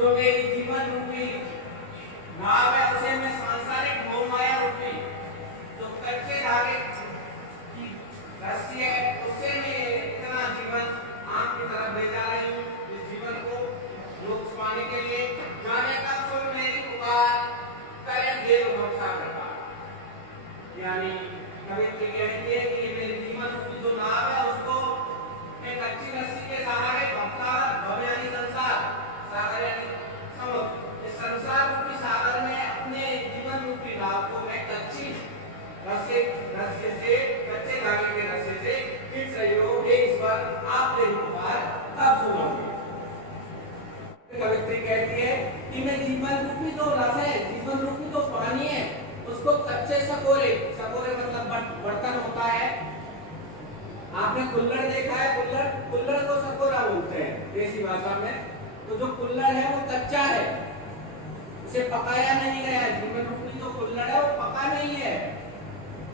जो मेरी जीवन रूपी नाव है उसे मैं सांसारिक मोह माया रूपी जो कच्चे धागे की रस्सी है उससे मैं इतना जीवन आंख की तरफ ले जा रही हूँ। इस जीवन को मोक्ष पाने के लिए जाने का सुन मेरी पुकार करे देव भवसागर पार। यानी कवित्री कहती है कि मेरे जीवन रूपी जो नाव है उसको एक अच्छी रस्सी के सहारे भवसागर भव यानी संसार सागर यानी समुद्र इस संसार रूपी सागर में अपने जीवन रूपी नाव को मैं कच्ची रस्से से कच्चे धागे के रस्से से खींच रही हूँ। हे ईश्वर आप मेरी पुकार कब सुनोगे। कवित्री कहती है कि मैं जीवन रूपी जो रस है जीवन रूपी जो पानी है उसको कच्चे सकोरे सकोरे मतलब बर्तन होता है। आपने कुल्हड़ देखा है कुल्हड़ को सकोरा बोलते हैं देसी भाषा में। तो जो कुल्हड़ है वो कच्चा है उसे पकाया नहीं गया है। जीवन रूपी जो कुल्हड़ है वो पका नहीं है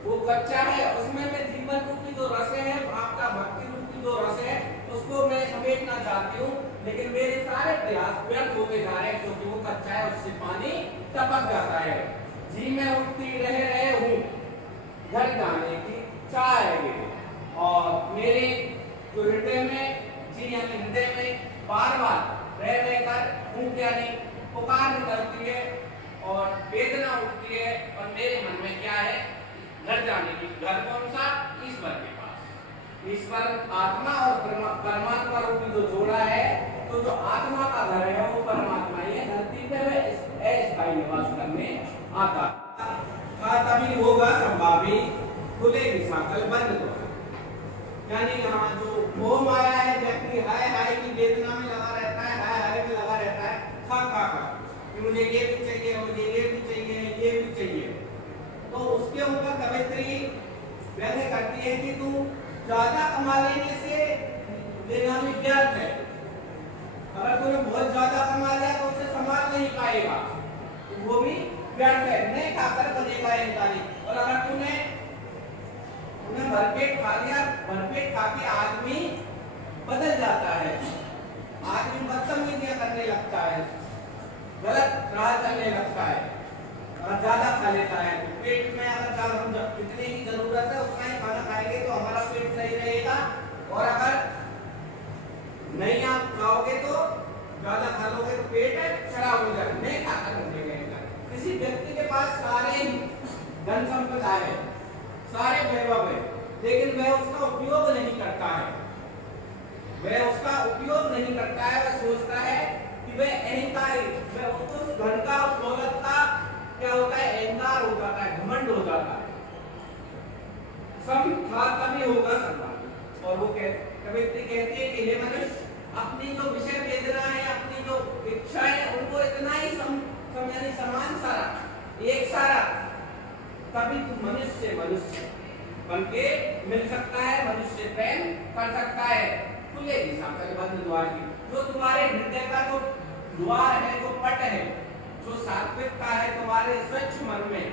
वो कच्चा है। उसमें मैं जीवन रूपी जो रस है आपका भक्ति रूपी जो रस है उसको मैं समेटना चाहती हूँ लेकिन मेरे सारे प्रयास व्यर्थ होते जा रहे हैं क्योंकि वो कच्चा है उससे पानी टपक जाता है। जी मैं उठती रहे हूँ घर जाने की चाह है और मेरे जो हृदय में जी यानी हृदय में बार बार रह कर ऊँट यानी पुकार निकलती है और वेदना उठती है और मेरे मन में क्या है घर जाने की। घर कौन सा? ईश्वर के पास। ईश्वर आत्मा और परमात्मा रूपी जो जोड़ा है तो जो आत्मा का घर है वो परमात्मा ही है। धरती पे वह अस्थायी निवास करने आता तभी होगा संभावी खुलेगी साकल बंद द्वार। यानी यहाँ जो मोह माया है व्यक्ति हाय हाय की वेदना में लगा रहता है हाय हाय में लगा रहता है खा कि मुझे ये भी चाहिए मुझे ये भी चाहिए ये भी चाहिए। तो उसके ऊपर कवित्री व्यंग्य करती है कि तू ज्यादा कमा लेने से लेना भी व्यर्थ है। अगर तूने बहुत ज्यादा कमा लिया तो उसे संभाल नहीं पाएगा तो वो भी व्यर्थ है। नहीं खाकर बनेगा इंसानी। और अगर तूने भरपेट खा लिया भरपेट खा के आदमी बदल जाता है। आदमी बदतमीजियां करने लगता है गलत राह चलने लगता है और ज्यादा खा लेता है। पेट में अगर हम जितने की जरूरत है उतना ही खाना खाएंगे तो हमारा पेट सही रहेगा। और अगर नहीं आप खाओगे तो ज्यादा खा लोगे तो पेट खराब हो जाएगा। नहीं खाकर रहेगा। किसी व्यक्ति के पास सारे धन संपदा है सारे वैभव है लेकिन वह उसका उपयोग नहीं करता है। वह उसका उपयोग नहीं करता है। वह सोचता है कि वह अहंकारी वह उस धन का उस दौलत का क्या होता है अहंकार हो जाता है घमंड हो जाता है। सब था तभी होगा सम्मान। और वो कवित्री कहती है कि हे मनुष्य अपनी जो विषय वेदना है अपनी जो इच्छा है उनको इतना ही यानी समान सारा एक सारा तभी तू मनुष्य बनके मिल सकता है मनुष्य प्रेम कर सकता है। खुलेगी साकल बंद द्वार की। जो तुम्हारे हृदय का जो द्वार है जो पट है जो सात्विकता है तुम्हारे स्वच्छ मन में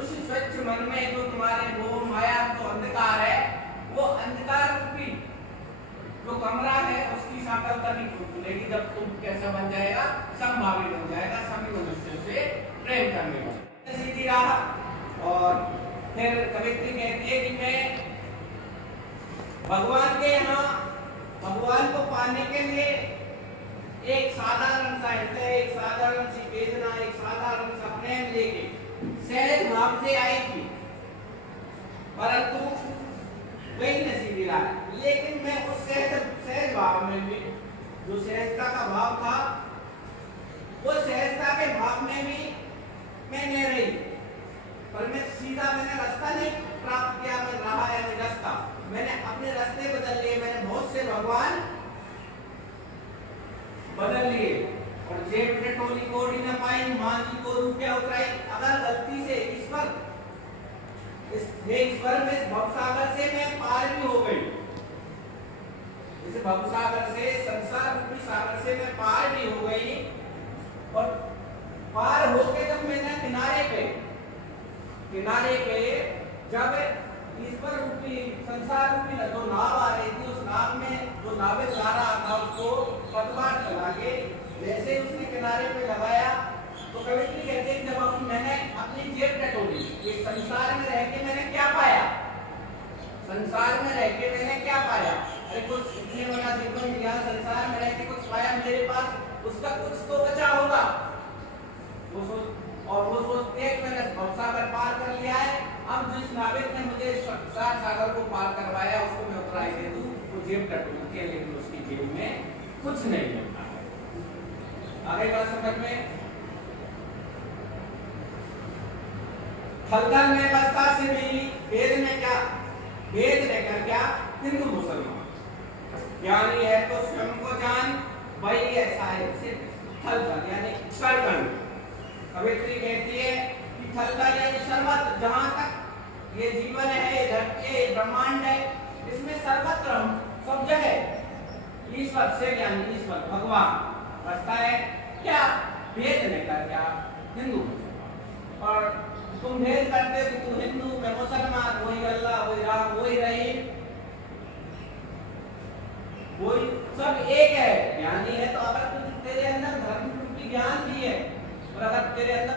उस स्वच्छ मन में जो तुम्हारे मोह माया जो अंधकार है वो अंधकार रूपी जो कमरा है उसकी साकल तभी खुलेगी जब तुम कैसा बन जाएगा समभावी बन जाएगा सभी मनुष्य से प्रेम करने वाला सीधी राह। और फिर कवित्री कहती है कि मैं भगवान के यहाँ भगवान को पाने के लिए एक साधारण सा हृदय एक साधारण सी वेदना एक साधारण सा प्रेम लेके सहज भाव से आई थी परंतु वही नसीबी रहा। लेकिन मैं उस सहज भाव में भी जो सहजता का भाव था वो सहजता के भाव में भी मैं नहीं रही पर मैं सीधा मैंने रास्ता नहीं प्राप्त किया। मैं रहा यानी रास्ता मैंने अपने रास्ते बदल लिए। मैंने बहुत से भगवान बदल लिए और जेब में टोली कोड़ी न पाई मांझी को रुपया उतराई। अगर गलती से ईश्वर में इस भवसागर से मैं पार भी हो गई इस भवसागर से संसार रूपी सागर से मैं पार भी हो गई और पार होके जब मैंने किनारे पे जब ईश्वर रूपी संसार रूपी जो नाव आ रही थी उस नाव में जो नाविक ला रहा था उसको पतवार चला के जैसे उसने किनारे पे लगाया तो कवित्री कहते हैं जब मैंने अपनी जेब टटोली, ये संसार में रह के मैंने क्या पाया, संसार में रह के मैंने क्या पाया, अरे कुछ इतने बड़ा जीवन दिया, संसार में रह के कुछ पाया मेरे पास, उसका कुछ तो बचा होगा। वो सोच और वो सोचते हैं कि मैंने भवसागर पार कर लिया है, अब जिस नाविक ने मुझे संसार सागर को पार करवाया उसको मैं उतराई दे दूं, वो जेब टटोलती है लेकिन उसकी जेब में कुछ नहीं मिलता है। आगे बात समझ में, थलथल में बस्ता से भी भेद में क्या, भेद लेकर क्या, हिंदू मुसलमान यानी है तो स्वयं को जान, वही ऐसा है से थलथल यानी सर्वगण। कवित्री कहती है कि थलथल यानी सर्वत्र, जहां तक ये जीवन है, ये धरती है, ब्रह्मांड है, इसमें सर्वत्र सब जगह ईश्वर से यानी ईश्वर भगवान बसता है। क्या भेद लेकर क्या, हिंदू और तुम भेद करते हो, तू हिंदू मैं मुसलमान, वही अल्लाह वही राम वही रही